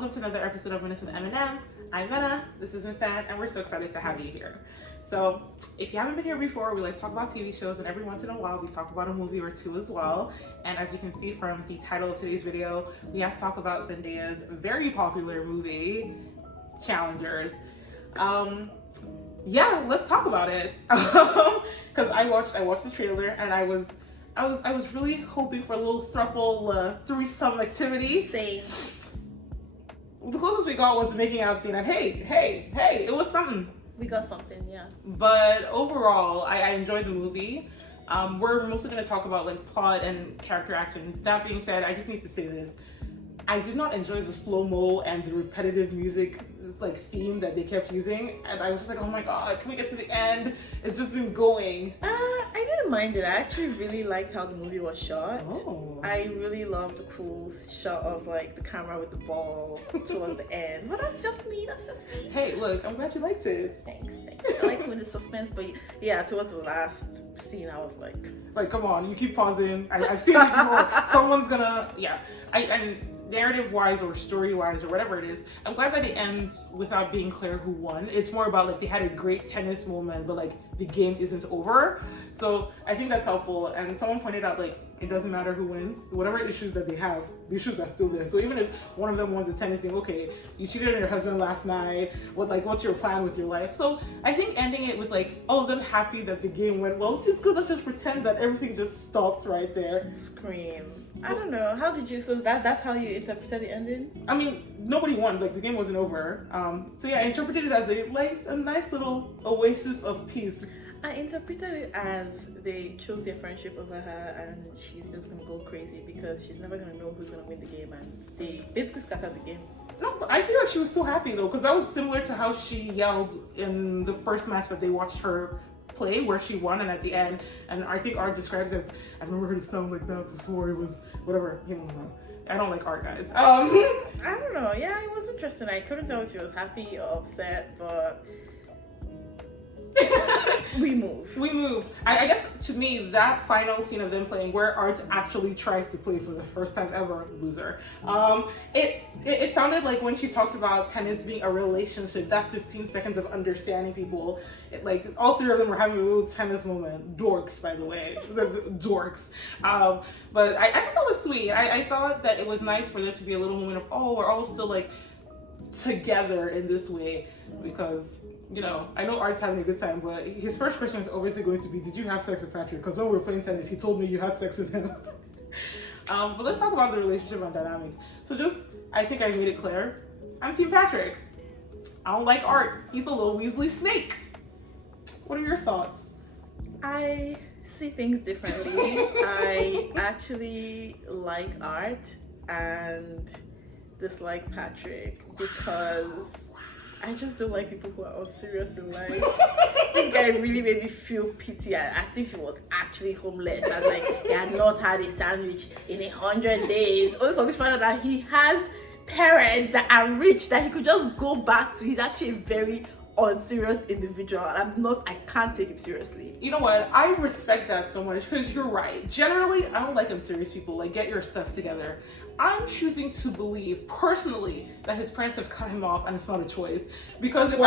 welcome to another episode of Minutes with M&M. I'm Mena, this is Miss Ann, and we're so excited to have you here. So, if you haven't been here before, we like to talk about TV shows, and every once in a while we talk about a movie or two as well. And as you can see from the title of today's video, we have to talk about Zendaya's very popular movie, Challengers. Yeah, let's talk about it. Because I watched the trailer, and I was really hoping for a little throuple threesome activity. Same. The closest we got was the making out scene, and hey, it was something. We got something, yeah. But overall, I enjoyed the movie. We're mostly going to talk about like plot and character actions. That being said, I just need to say this. I did not enjoy the slow-mo and the repetitive music like theme that they kept using, and I was just like, oh my god, can we get to the end? It's just been going. I didn't mind it. I actually really liked how the movie was shot. Oh. I really loved the cool shot of like the camera with the ball towards the end. But that's just me. Hey, look, I'm glad you liked it. Thanks. I like when the suspense, but yeah, towards the last scene, I was like, come on, you keep pausing. I've seen this before. Someone's gonna, yeah. And narrative-wise or story-wise or whatever it is, I'm glad that it ends without being clear who won. It's more about like they had a great tennis moment, but like the game isn't over. So I think that's helpful. And someone pointed out like it doesn't matter who wins. Whatever issues that they have, the issues are still there. So even if one of them won the tennis game, okay, you cheated on your husband last night. What's your plan with your life? So I think ending it with like all of them happy that the game went well, it's just good. Let's just pretend that everything just stopped right there. Scream. I don't know. How did you? So that's how you interpreted the ending? I mean, nobody won. Like the game wasn't over. So yeah, I interpreted it as a nice little oasis of peace. I interpreted it as they chose their friendship over her, and she's just gonna go crazy because she's never gonna know who's gonna win the game, and they basically scattered the game. No, but I feel like she was so happy though, because that was similar to how she yelled in the first match that they watched her play, where she won, and at the end, and I think Art describes it as, I've never heard it sound like that before. It was whatever. I don't like Art, guys. I don't know. Yeah, it was interesting. I couldn't tell if she was happy or upset, but. We move. I guess to me that final scene of them playing where Art actually tries to play for the first time ever, loser. It sounded like when she talks about tennis being a relationship, that 15 seconds of understanding people, like all three of them were having a little tennis moment. Dorks, by the way, the dorks. But I thought that was sweet. I thought that it was nice for there to be a little moment of, oh, we're all still like together in this way, because I know Art's having a good time, but his first question is obviously going to be, did you have sex with Patrick? Because when we were playing tennis, he told me you had sex with him. But let's talk about the relationship and dynamics. So I think I made it clear, I'm Team Patrick. I don't like Art. He's a little Weasley snake. What are your thoughts? I see things differently. I actually like Art and dislike Patrick because I just don't like people who are all serious in life. This guy really made me feel pity, as if he was actually homeless and like he had not had a sandwich in 100 days. Only for me to find out that he has parents that are rich that he could just go back to. He's actually a very unserious individual, and I can't take him seriously. You know what? I respect that so much because you're right. Generally, I don't like unserious people. Like, get your stuff together. I'm choosing to believe personally that his parents have cut him off and it's not a choice. Because if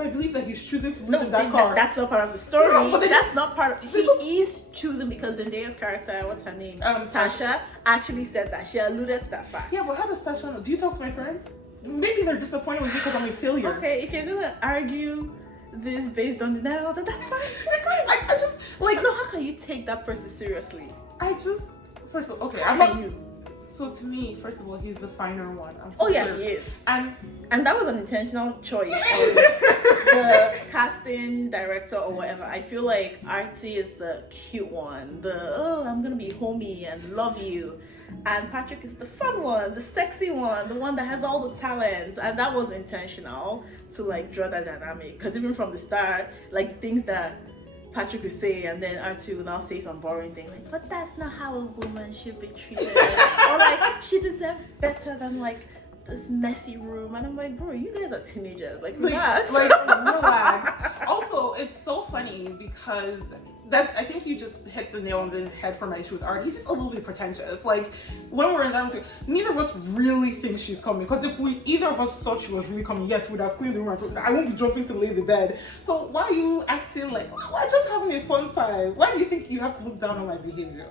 I believe that he's choosing to live in that car, that's not part of the story. No, but that's not part of. He is choosing because Zendaya's character, what's her name, Tasha, actually said that. She alluded to that fact. Yeah, but how does Tasha know? Do you talk to my parents? Maybe they're disappointed with me because I'm a failure. Okay, if you're gonna argue this based on denial, then that's fine. That's fine. I just like, no. How can you take that person seriously? First of all, okay, how can you? So to me, first of all, he's the finer one. He is. And that was an intentional choice of the casting director or whatever. I feel like Artsy is the cute one. I'm gonna be homey and love you. And Patrick is the fun one, the sexy one, the one that has all the talents. And that was intentional to like draw that dynamic. Because even from the start, like things that Patrick would say, and then Archie would now say some boring thing like, but that's not how a woman should be treated. Or like, she deserves better than like this messy room. And I'm like, bro, you guys are teenagers. Like, relax. Like relax. Also, it's so funny because I think you just hit the nail on the head for my issue with Art. He's just a little bit pretentious. Like, when we're in that room, neither of us really think she's coming. Because if either of us thought she was really coming, yes, we'd have cleaned the room. I won't be jumping to lay the bed. So why are you acting like, we're just having a fun time? Why do you think you have to look down on my behavior?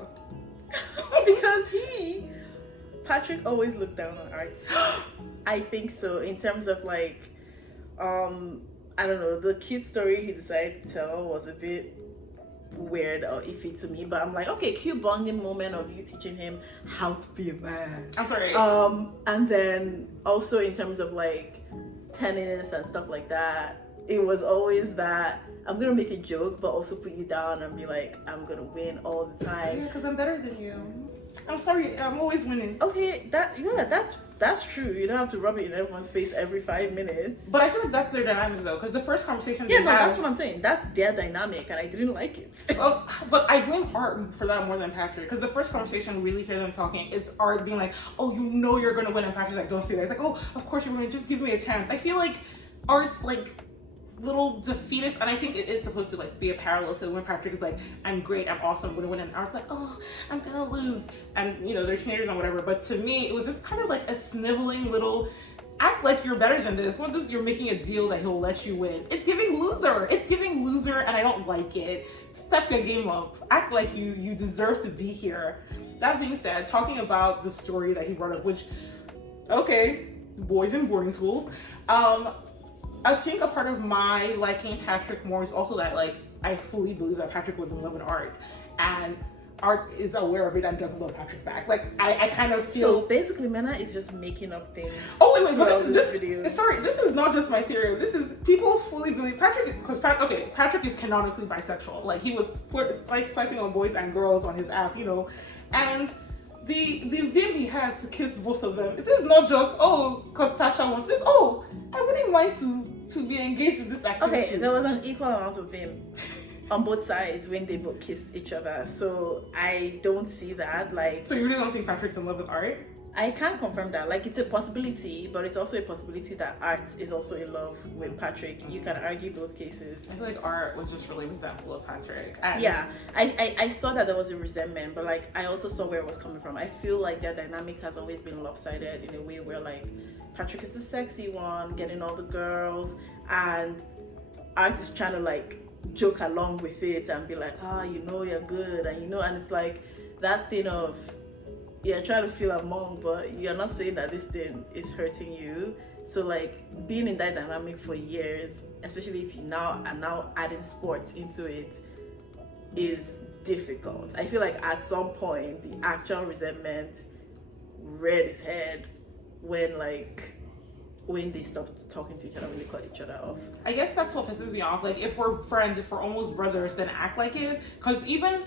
Because Patrick always looked down on Art. I think so, in terms of like, I don't know, the cute story he decided to tell was a bit weird or iffy to me, but I'm like, okay, cute bonding moment of you teaching him how to be a man. I'm sorry. And then also in terms of like tennis and stuff like that, it was always that I'm gonna make a joke but also put you down and be like, I'm gonna win all the time. Yeah, because I'm better than you. I'm sorry, I'm always winning. Okay, that's true. You don't have to rub it in everyone's face every 5 minutes. But I feel like that's their dynamic though, because the first conversation that's what I'm saying. That's their dynamic, and I didn't like it. Well, but I blame Art for that more than Patrick, because the first conversation we really hear them talking is Art being like, "Oh, you know you're gonna win," and Patrick's like, "Don't say that." It's like, "Oh, of course you're gonna. Just give me a chance." I feel like Art's like little defeatist, and I think it is supposed to like be a parallel to when Patrick is like, "I'm great, I'm awesome, I'm gonna win," and Art's like, "Oh, I'm gonna lose," and you know they're teenagers and whatever. But to me, it was just kind of like a sniveling little, act like you're better than this. What this? You're making a deal that he'll let you win. It's giving loser. It's giving loser, and I don't like it. Step your game up. Act like you deserve to be here. That being said, talking about the story that he brought up, which, okay, boys in boarding schools. I think a part of my liking Patrick more is also that, like, I fully believe that Patrick was in love with Art, and Art is aware of it and doesn't love Patrick back. Like, I kind of feel... So basically, Mena is just making up things. Oh, wait, but this video. Sorry, this is not just my theory. This is, people fully believe Patrick, because Patrick is canonically bisexual. Like, he was swiping on boys and girls on his app, you know, and the vim he had to kiss both of them, it is not just, oh, because Tasha wants this, oh, I wouldn't mind to be engaged in this activity. Okay, there was an equal amount of vim on both sides when they both kissed each other, so I don't see that. Like, so you really don't think Patrick's in love with Art? I can't confirm that. Like, it's a possibility, but it's also a possibility that Art is also in love with Patrick. You can argue both cases. I feel like Art was just really resentful of Patrick. Yeah, I saw that there was a resentment, but like I also saw where it was coming from. I feel like their dynamic has always been lopsided in a way where like Patrick is the sexy one, getting all the girls, and Art is trying to like joke along with it and be like, you know you're good, and you know, and it's like that thing of, yeah, trying to feel among, but you're not saying that this thing is hurting you. So like being in that dynamic for years, especially if you now are now adding sports into it, is difficult. I feel like at some point the actual resentment reared its head when they stopped talking to each other, when they cut each other off. I guess that's what pisses me off. Like, if we're friends, if we're almost brothers, then act like it. Because even,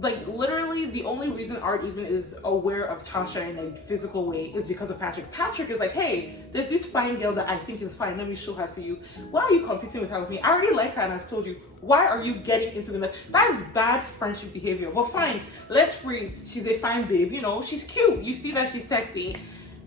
like, literally the only reason Art even is aware of Tasha in a physical way is because of Patrick. Patrick is like, hey, there's this fine girl that I think is fine, let me show her to you. Why are you competing with her with me? I already like her and I've told you. Why are you getting into the mess? That is bad friendship behavior. But fine, let's free it. She's a fine babe, you know, she's cute. You see that she's sexy.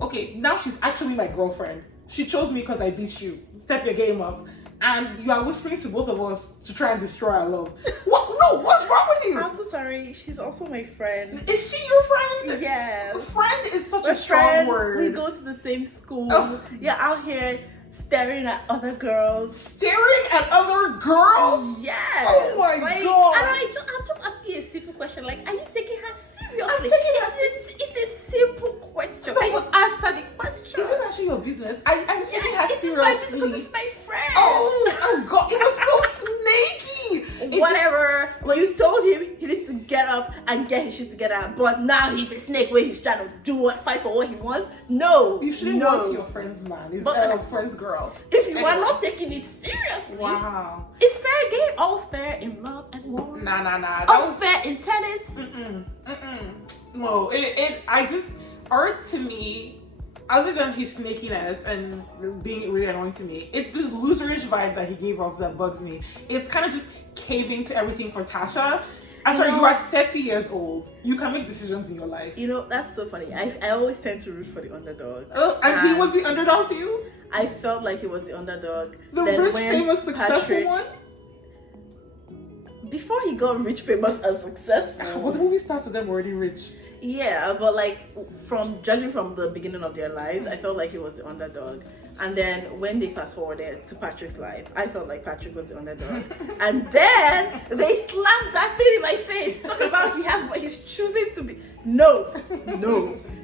Okay, now she's actually my girlfriend. She chose me because I beat you. Step your game up. And you are whispering to both of us to try and destroy our love. What? No, what's wrong with you? I'm so sorry. She's also my friend. Is she your friend? Yes. Friend is such We're a strong friends. word. We go to the same school. Oh. You're out here staring at other girls. Staring at other girls? Yes. Oh my God. And I'm just asking you a simple question. Like, are you taking her seriously? I'm taking her It's a simple question. No, Can you answer the question? Is this actually your business? I'm taking her It is seriously. my business because it's my friend. Oh God, it was so snaky. Whatever. You told him he needs to get up and get his shit together, but now he's a snake where he's trying to fight for what he wants. No. You shouldn't want your friend's man. It's a friend's girl. If you are not taking it seriously, wow. It's fair game. All's fair in love and war. Nah. All's fair in tennis. No, Art to me, other than his snakiness and being really annoying to me, it's this loserish vibe that he gave off that bugs me. It's kind of just caving to everything for Tasha. I'm sorry, you are 30 years old. You can make decisions in your life. You know, that's so funny. I always tend to root for the underdog. Oh, and he was the underdog to you? I felt like he was the underdog. The rich, famous, successful one? before he got rich, famous, and successful. But the movie starts with them already rich. Yeah, but like from judging from the beginning of their lives, I felt like he was the underdog. And then when they fast forwarded to Patrick's life, I felt like Patrick was the underdog. And then they slapped that thing in my face, talking about he has what he's choosing to be. No.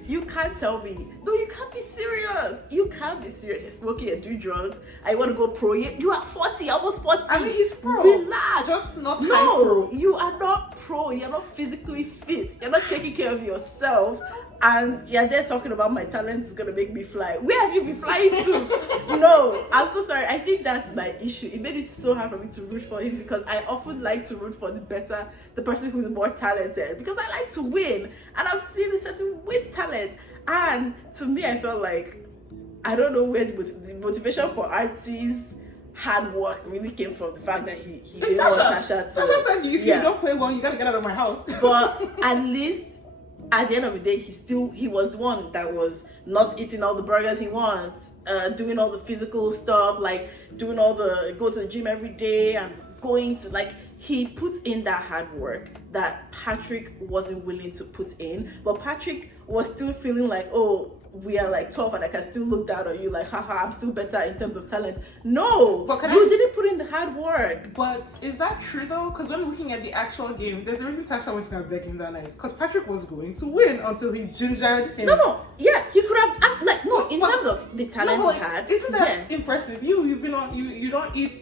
You can't tell me. No, you can't be serious. You can't be serious. You're smoking and doing drugs. I want to go pro. You are 40, almost 40. I mean, he's pro. Relax. Just not high No, pro. you are not pro. You're not physically fit. You're not taking care of yourself. And you're there talking about my talent is going to make me fly. Where have you been flying to? No, I'm so sorry. I think that's my issue. It made it so hard for me to root for him because I often like to root for the person who's more talented because I like to win. And I've seen this person waste talent. And to me, I felt like, I don't know where the motivation for Artie's hard work really came from. The fact that he didn't want Tasha to... Tasha said, if you don't play well, you got to get out of my house. But at least at the end of the day, he was the one that was not eating all the burgers he wants, doing all the physical stuff, like doing all the go to the gym every day and going to like he puts in that hard work that Patrick wasn't willing to put in. But Patrick was still feeling like, oh, we are like 12 and I can still look down on you like, haha, I'm still better in terms of talent. No, but you didn't put in the hard work. But is that true though? Because when looking at the actual game, there's a reason Tasha went to go beg him that night. Because Patrick was going to win until he gingered him. No, yeah, you could have like no in terms of the talent he had. Isn't that impressive? You've been on you don't eat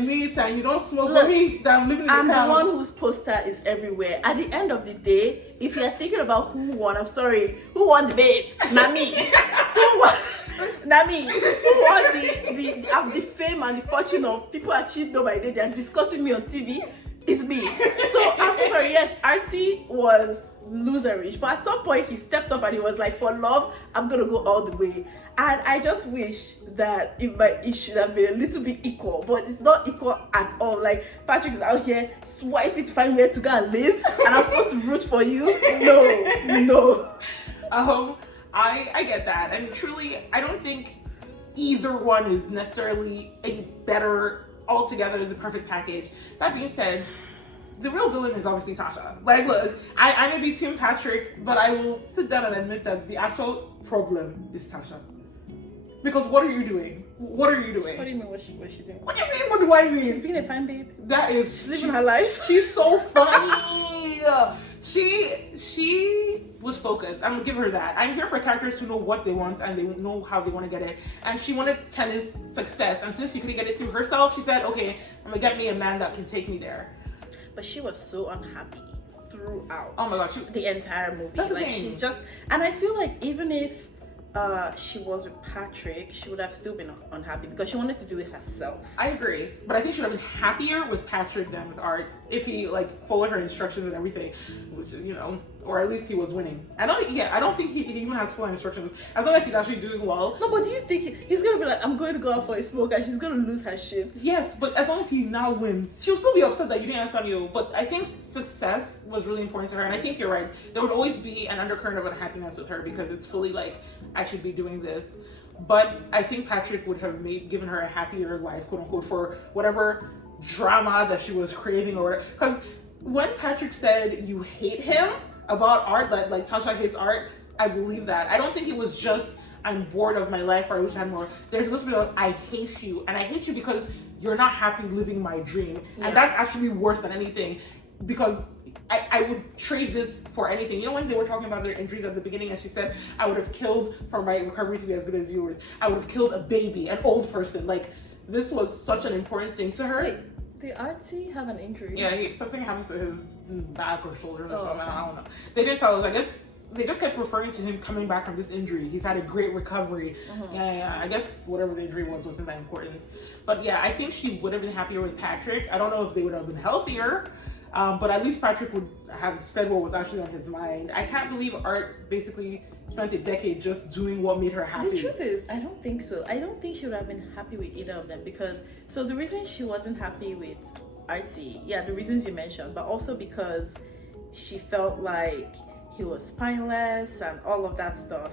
meat and you don't smoke. For me, that I'm living in I'm the one whose poster is everywhere. At the end of the day, if you're thinking about who won, I'm sorry, who won the babe? Nami. Who won? Nami. Who won the fame and the fortune of people achieved by day? They're discussing me on TV. It's me. So I'm so sorry. Yes, Artie was loserish, but at some point he stepped up and he was like, for love, I'm gonna go all the way. And I just wish that it should have been a little bit equal, but it's not equal at all. Like Patrick is out here swiping to find where to go and live, and I'm supposed to root for you. No. I get that, and truly, I don't think either one is necessarily a better altogether the perfect package. That being said, the real villain is obviously Tasha. Like, look, I may be Team Patrick, but I will sit down and admit that the actual problem is Tasha. Because what are you doing? What are you doing? What do you mean? What's she doing? What do you mean? What do I mean? She's being a fine babe. That is living her life. She's so funny. She was focused. I'm gonna give her that. I'm here for characters who know what they want and they know how they want to get it. And she wanted tennis success, and since she couldn't get it through herself, she said, "Okay, I'm gonna get me a man that can take me there." But she was so unhappy throughout. Oh my god, the entire movie. That's like the thing. She's just, and I feel like even if she was with Patrick, she would have still been unhappy because she wanted to do it herself. I agree, but I think she would have been happier with Patrick than with Art if he like followed her instructions and everything, which or at least he was winning. I don't think he even has full instructions as long as he's actually doing well. No, but do you think he's gonna be like, I'm going to go out for a smoke and she's gonna lose her shit? Yes, but as long as he now wins, she'll still be upset that you didn't answer you. But I think success was really important to her, and I think you're right. There would always be an undercurrent of unhappiness with her because it's fully like, I should be doing this. But I think Patrick would have given her a happier life, quote unquote, for whatever drama that she was craving or whatever. Because when Patrick said you hate him about Art, that like Tasha hates Art, I believe that. I don't think it was just I'm bored of my life or I wish I had more. There's a little bit of I hate you, and I hate you because you're not happy living my dream. And that's actually worse than anything, because I would trade this for anything. You know, when they were talking about their injuries at the beginning and she said, I would have killed for my recovery to be as good as yours. I would have killed a baby, an old person. Like, this was such an important thing to her. Wait, did Artsy have an injury? Yeah, something happened to his back or shoulder or something. I don't know. They didn't tell us. I guess they just kept referring to him coming back from this injury. He's had a great recovery. Yeah, I guess whatever the injury wasn't that important. But yeah, I think she would have been happier with Patrick. I don't know if they would have been healthier. But at least Patrick would have said what was actually on his mind. I can't believe Art basically spent a decade just doing what made her happy. The truth is, I don't think so. I don't think she would have been happy with either of them because, so the reason she wasn't happy with Artsy, the reasons you mentioned, but also because she felt like he was spineless and all of that stuff.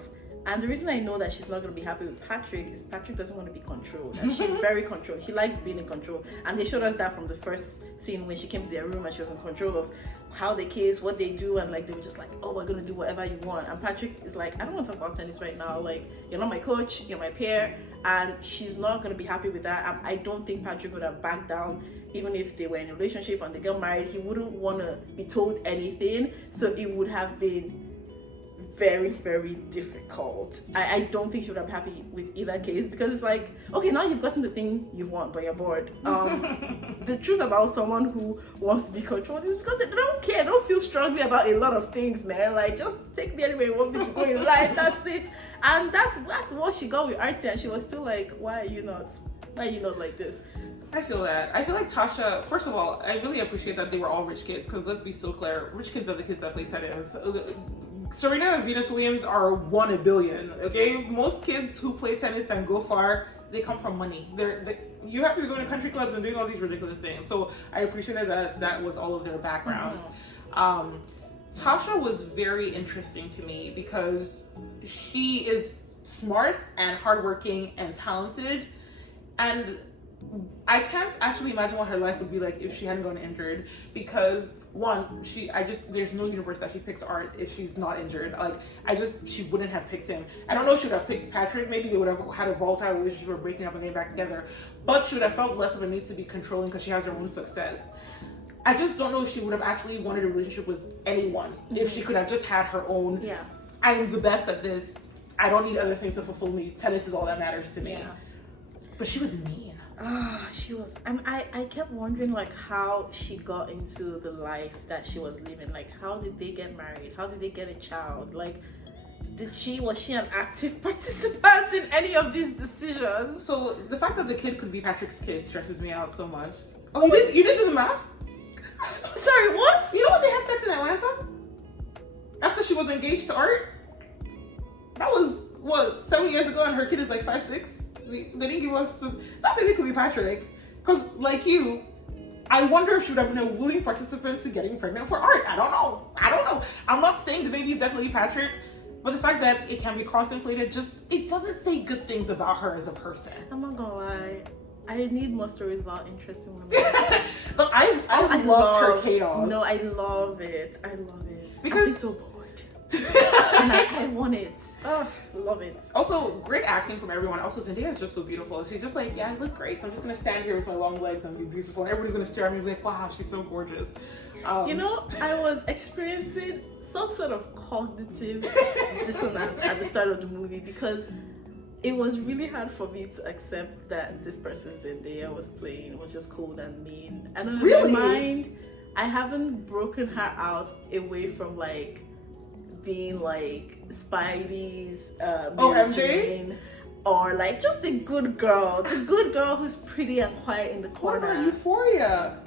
And the reason I know that she's not going to be happy with Patrick is Patrick doesn't want to be controlled. And she's very controlled. He likes being in control. And they showed us that from the first scene when she came to their room and she was in control of how they kiss, what they do. And like, they were just like, oh, we're going to do whatever you want. And Patrick is like, I don't want to talk about tennis right now. Like, you're not my coach, you're my peer. And she's not going to be happy with that. I don't think Patrick would have backed down. Even if they were in a relationship and they got married, he wouldn't want to be told anything. So it would have been very, very difficult. I don't think she would have been happy with either case, because it's like, okay, now you've gotten the thing you want, but you're bored. The truth about someone who wants to be controlled is because they don't care, they don't feel strongly about a lot of things, man. Like, just take me anywhere you want me to go in life, that's it. And that's what she got with Artie, and she was still like, why are you not like this? I feel that. I feel like Tasha, first of all, I really appreciate that they were all rich kids, because let's be so clear, rich kids are the kids that play tennis. Serena and Venus Williams are 1 in a billion, okay? Most kids who play tennis and go far, they come from money. You have to be going to country clubs and doing all these ridiculous things. So I appreciated that was all of their backgrounds. Tasha was very interesting to me because she is smart and hardworking and talented, and I can't actually imagine what her life would be like if she hadn't gotten injured, because one, there's no universe that she picks Art if she's not injured. Like, she wouldn't have picked him. I don't know if she would have picked Patrick. Maybe they would have had a volatile relationship or breaking up and getting back together, but she would have felt less of a need to be controlling because she has her own success. I just don't know if she would have actually wanted a relationship with anyone if she could have just had her own. Yeah. I'm the best at this. I don't need other things to fulfill me. Tennis is all that matters to me. Yeah. But she was mean. She was, and I kept wondering like how she got into the life that she was living. Like, how did they get married? How did they get a child? Like, was she an active participant in any of these decisions? So the fact that the kid could be Patrick's kid stresses me out so much. Oh, you did do the math? Sorry, what? You know what, they had sex in Atlanta after she was engaged to Art? That was what, 7 years ago, and her kid is like 5'6". They didn't give us, that baby could be Patrick's. Because, like you, I wonder if she would have been a willing participant to getting pregnant for Art. I don't know. I'm not saying the baby is definitely Patrick, but the fact that it can be contemplated, it doesn't say good things about her as a person. I'm not gonna lie. I need more stories about interesting women. But I loved her chaos. No, I love it. Because I'm so bored. And I want it. Oh, love it. Also, great acting from everyone. Also, Zendaya is just so beautiful. She's just like, yeah, I look great. So I'm just gonna stand here with my long legs and be beautiful, and everybody's gonna stare at me and be like, wow, she's so gorgeous. I was experiencing some sort of cognitive dissonance at the start of the movie, because it was really hard for me to accept that this person Zendaya was playing was just cold and mean. And in my mind, I haven't broken her out away from like being like Spidey's MJ? Jane, or like just the good girl who's pretty and quiet in the corner. What about Euphoria?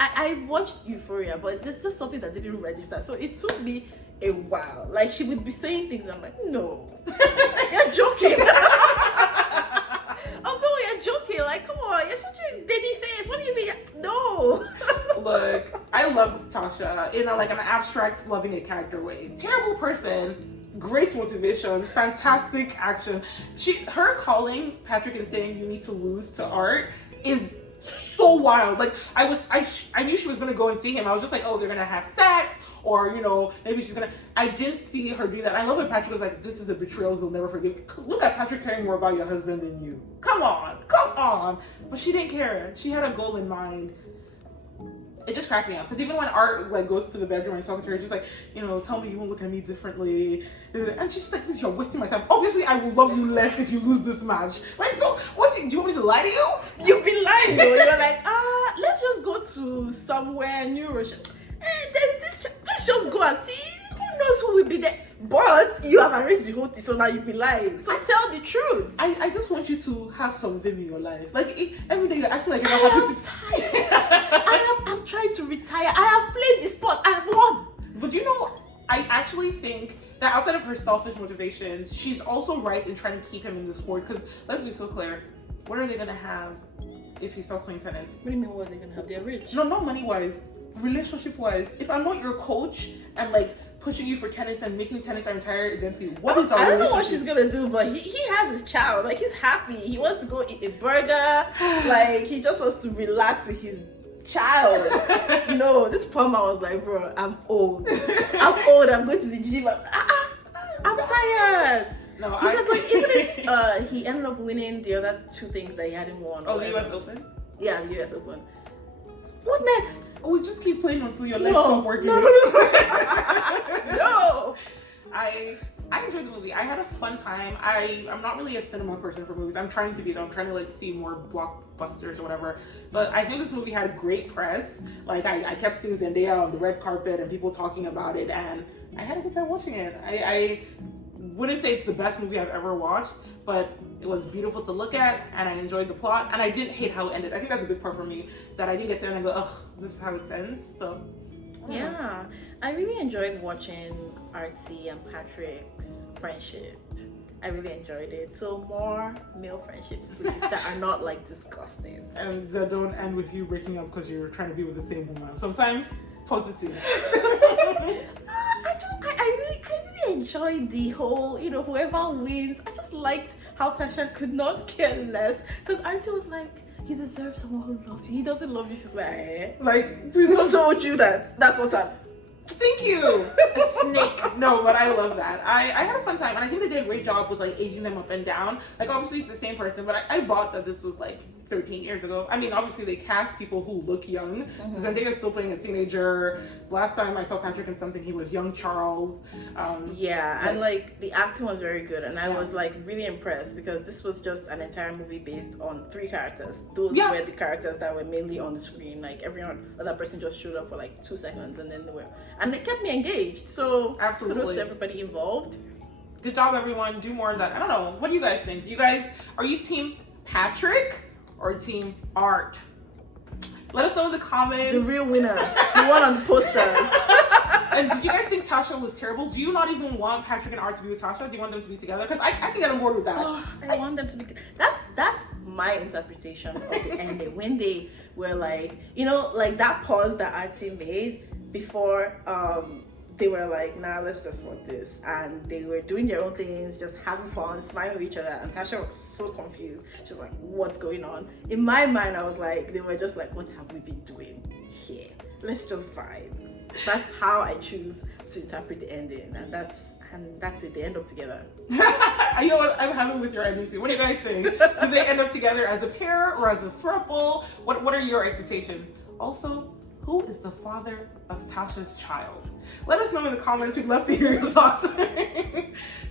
I watched Euphoria, but there's just something that didn't register, so it took me a while. Like, she would be saying things, I'm like, no, you're joking. Although you're joking, like, come on, you're such a baby face. What do you mean? No. Look, I loved Tasha in an abstract, loving a character way. Terrible person, great motivations, fantastic action. Her calling Patrick and saying you need to lose to Art is so wild. Like, I knew she was gonna go and see him. I was just like, oh, they're gonna have sex, or maybe she's gonna. I didn't see her do that. I love when Patrick was like, this is a betrayal he'll never forgive. Look at Patrick caring more about your husband than you. Come on. But she didn't care. She had a goal in mind. It just cracked me up, because even when Art goes to the bedroom and talks to her, she's like, tell me you won't look at me differently, and she's just like, you're wasting my time. Obviously, I will love you less if you lose this match. Like, do you want me to lie to you? You've been lying though. You're like, let's just go to somewhere New Russia. There's this. Let's just go and see. Who knows who will be there? But you have arranged the whole thing, so now you've been lying. So tell the truth. I just want you to have some vim in your life. Like, every day you're acting like you're not happy to. I'm trying to retire. I have played the sport. I have won. But I actually think that outside of her selfish motivations, she's also right in trying to keep him in the sport. Because let's be so clear, what are they gonna have if he stops playing tennis? What do you mean? What are they gonna have? They're rich. No, not money wise. Relationship wise, if I'm not your coach and like pushing you for tennis and making tennis our entire identity. What is our I don't know what relationship? she's gonna do, but he has his child. Like, he's happy. He wants to go eat a burger. Like, he just wants to relax with his child. No, this Palmer was like, bro, I'm old. I'm going to the gym. I'm tired. No, Because like, even if he ended up winning the other 2 things that he hadn't won. Oh, the US Open? Yeah, the US Open. What next? Oh, we just keep playing until your legs No, stop working. no. I enjoyed the movie. I had a fun time. I'm not really a cinema person for movies. I'm trying to be though. I'm trying to like see more blockbusters or whatever. But I think this movie had great press. Like I kept seeing Zendaya on the red carpet and people talking about it, and I had a good time watching it. I wouldn't say it's the best movie I've ever watched, but it was beautiful to look at, and I enjoyed the plot, and I didn't hate how it ended. I think that's a big part for me, that I didn't get to end and go, ugh, this is how it ends. So yeah, I really enjoyed watching Artsy and Patrick's friendship. I really enjoyed it. So more male friendships, please, that are not like disgusting. And that don't end with you breaking up because you're trying to be with the same woman. Sometimes positive. I really enjoyed the whole, whoever wins. I just liked how Tasha could not care less, because Artsy was like, you deserve someone who loves you. He doesn't love you. She's like, eh? Like, Who told you that? That's what's up. thank you. A snake. No, but I love that. I had a fun time, and I think they did a great job with like aging them up and down. Like obviously it's the same person, but I bought that this was like 13 years ago. I mean, obviously they cast people who look young. Zendaya's still playing a teenager. Last time I saw Patrick in something, he was young Charles. Yeah, and like the acting was very good, and I was like really impressed, because this was just an entire movie based on 3 characters. Those were the characters that were mainly on the screen. Like every other person just showed up for like 2 seconds, and then they were, and it kept me engaged. So Absolutely. kudos to everybody involved. Good job, everyone. Do more of that. I don't know. What do you guys think? Are you team Patrick or team Art? Let us know in the comments. The real winner, the one on the posters. And did you guys think Tasha was terrible? Do you not even want Patrick and Art to be with Tasha? Do you want them to be together? Because I can get on board with that. I want them to be. That's my interpretation of the ending. When they were like, like that pause that Artsy made before they were like, nah, let's just fuck this. And they were doing their own things, just having fun, smiling with each other. And Tasha was so confused. She was like, what's going on? In my mind, I was like, they were just like, what have we been doing here? Let's just vibe. That's how I choose to interpret the ending. And that's it. They end up together. You know what? I'm happy with your ending too. What do you guys think? Do they end up together as a pair or as a throuple? What are your expectations? Also, who is the father of Tasha's child? Let us know in the comments. We'd love to hear your thoughts.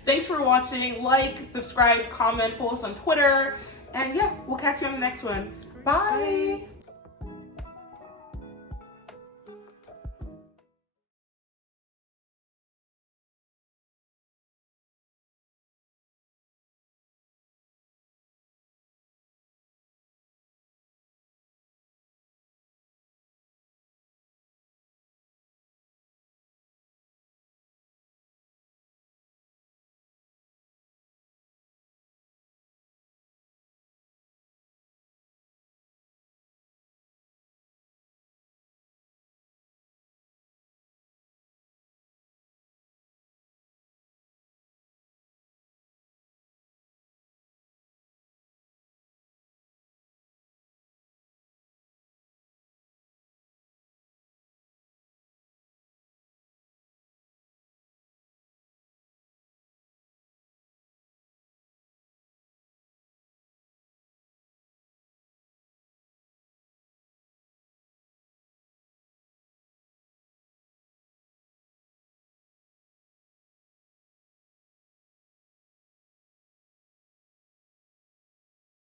Thanks for watching. Like, subscribe, comment, follow us on Twitter. And yeah, we'll catch you on the next one. Bye. Bye.